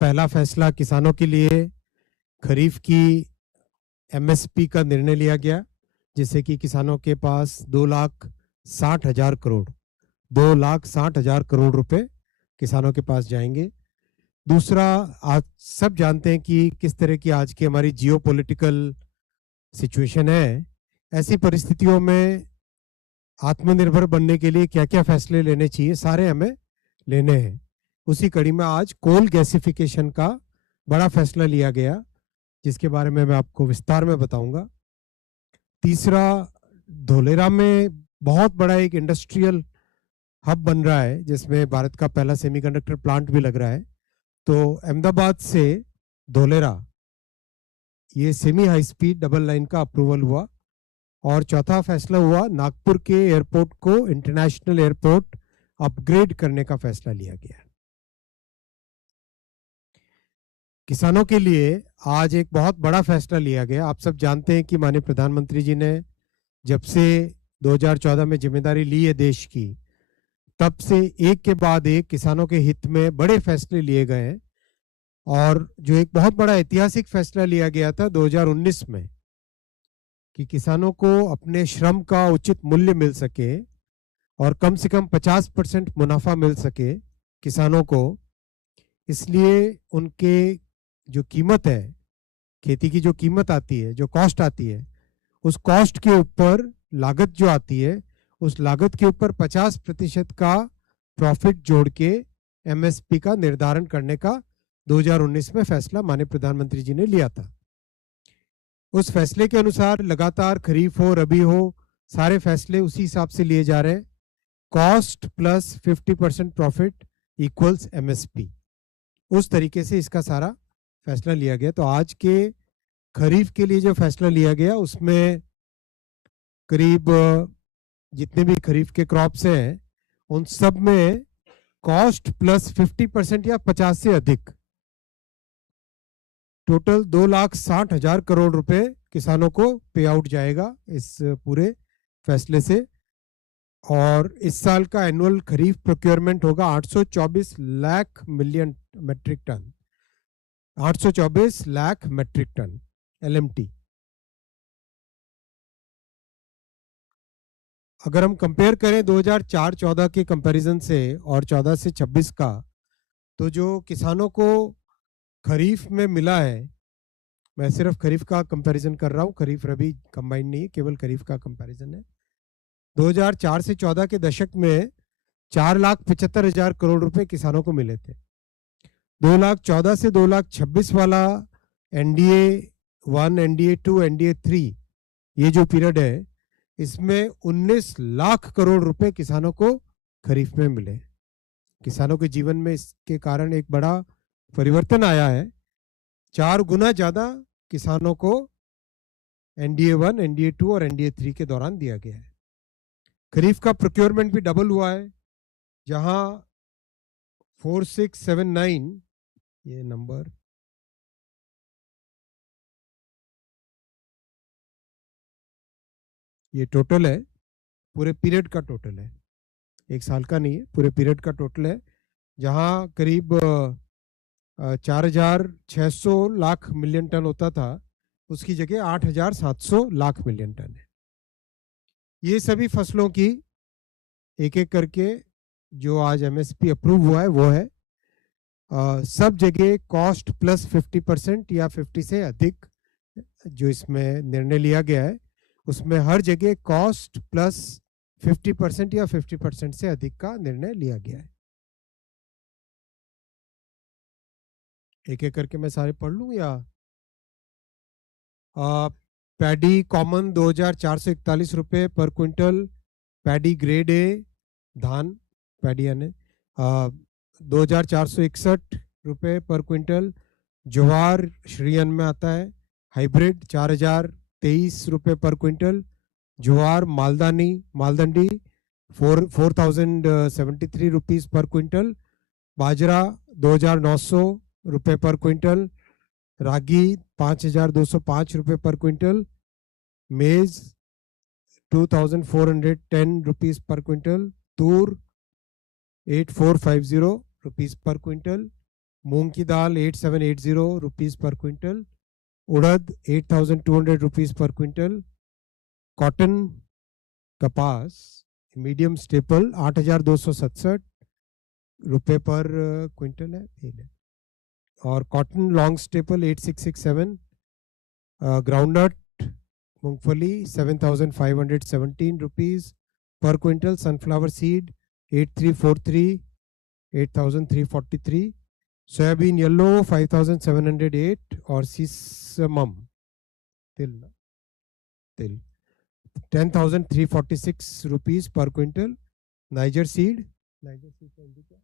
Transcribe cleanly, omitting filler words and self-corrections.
पहला फैसला किसानों के लिए खरीफ की एमएसपी का निर्णय लिया गया, जिससे कि किसानों के पास 2,60,000 करोड़ रुपए किसानों के पास जाएंगे। दूसरा, आज सब जानते हैं कि किस तरह की आज की हमारी जियोपॉलिटिकल सिचुएशन है। ऐसी परिस्थितियों में आत्मनिर्भर बनने के लिए क्या क्या फैसले लेने चाहिए, सारे हमें लेने हैं। उसी कड़ी में आज कोल गैसिफिकेशन का बड़ा फैसला लिया गया, जिसके बारे में मैं आपको विस्तार में बताऊंगा। तीसरा, धोलेरा में बहुत बड़ा एक इंडस्ट्रियल हब बन रहा है, जिसमें भारत का पहला सेमीकंडक्टर प्लांट भी लग रहा है। तो अहमदाबाद से धोलेरा ये semi high speed double line का अप्रूवल हुआ। और चौथा फैसला हुआ, नागपुर के एयरपोर्ट को इंटरनेशनल एयरपोर्ट अपग्रेड करने का फैसला लिया गया। किसानों के लिए आज एक बहुत बड़ा फैसला लिया गया। आप सब जानते हैं कि माननीय प्रधानमंत्री जी ने जब से 2014 में जिम्मेदारी ली है देश की, तब से एक के बाद एक किसानों के हित में बड़े फैसले लिए गए हैं। और जो एक बहुत बड़ा ऐतिहासिक फैसला लिया गया था 2019 में कि किसानों को अपने श्रम का उचित मूल्य मिल सके और कम से कम 50% मुनाफा मिल सके किसानों को, इसलिए उनके जो कीमत है, खेती की जो कीमत आती है, जो कॉस्ट आती है, उस कॉस्ट के ऊपर लागत जो आती है, उस लागत के ऊपर 50% का प्रॉफिट जोड़ के एमएसपी का निर्धारण करने का 2019 में फैसला माननीय प्रधानमंत्री जी ने लिया था। उस फैसले के अनुसार लगातार खरीफ हो रबी हो, सारे फैसले उसी हिसाब से लिए जा रहे हैं। Cost plus 50% profit equals MSP, उस तरीके से इसका सारा फैसला लिया गया। तो आज के खरीफ के लिए जो फैसला लिया गया, उसमें करीब जितने भी खरीफ के क्रॉप्स हैं उन सब में कॉस्ट प्लस 50% या 50 से अधिक, टोटल 2,60,000 करोड़ रुपए किसानों को पे आउट जाएगा इस पूरे फैसले से। और इस साल का एनुअल खरीफ प्रोक्योरमेंट होगा 824 lakh million metric ton, 824 lakh metric ton LMT. अगर हम कंपेयर करें 2004-14 के कंपैरिजन से और 14 से 26 का, तो जो किसानों को खरीफ में मिला है, मैं सिर्फ खरीफ का कंपैरिजन कर रहा हूँ, खरीफ रबी कंबाइंड नहीं, केवल खरीफ का कंपैरिजन है। 2004 से 14 के दशक में 4,75,000 करोड़ रुपए किसानों को मिले थे। 2,14 से 2,26 वाला एनडीए 1, एनडीए 2, एनडीए 3, ये जो पीरियड है, इसमें 19 लाख करोड़ रुपए किसानों को खरीफ में मिले। किसानों के जीवन में इसके कारण एक बड़ा परिवर्तन आया है। 4 गुना ज्यादा किसानों को एनडीए 1, एनडीए 2 और एनडीए 3 के दौरान दिया गया है। खरीफ का प्रोक्योरमेंट भी डबल हुआ है, जहां 4679, ये नंबर, ये टोटल है, पूरे पीरियड का टोटल है, एक साल का नहीं है, पूरे पीरियड का टोटल है, जहां करीब 4,600 लाख मिलियन टन होता था, उसकी जगह 8,700 लाख मिलियन टन है। ये सभी फसलों की एक एक करके जो आज एमएसपी अप्रूव हुआ है वो है, सब जगह कॉस्ट प्लस 50% या 50 से अधिक जो इसमें निर्णय लिया गया है, उसमें हर जगह कॉस्ट प्लस 50% या 50% से अधिक का निर्णय लिया गया है। एक एक करके मैं सारे पढ़ लूँ या? पैडी कॉमन 2,441 रुपये पर क्विंटल, पैडी ग्रेड ए धान, पैडी यानी 2,461 रुपये पर क्विंटल, ज्वार श्रीअन्न में आता है, हाइब्रिड 4,023 रुपये पर क्विंटल, ज्वार मालदंडी 4,073 रुपीज़ पर क्विंटल, बाजरा 2,900 रुपये पर क्विंटल, रागी 5,205 रुपये पर क्विंटल, मेज 2,410 रुपीज़ पर क्विंटल, तूर 8,450 रुपीज़ पर क्विंटल, मूंग की दाल 8780 रुपीज पर क्विंटल, उड़द 8200 रुपीज पर क्विंटल, कॉटन कपास मीडियम स्टेपल 8267 रुपए पर क्विंटल है, और कॉटन लॉन्ग स्टेपल 8667, ग्राउंडनट मूंगफली 7517 rupees per quintal, sunflower seed 8343 8343, soybean yellow 5708, और सीसमम तिल 10,346 rupees per quintal, niger seed का इंडिका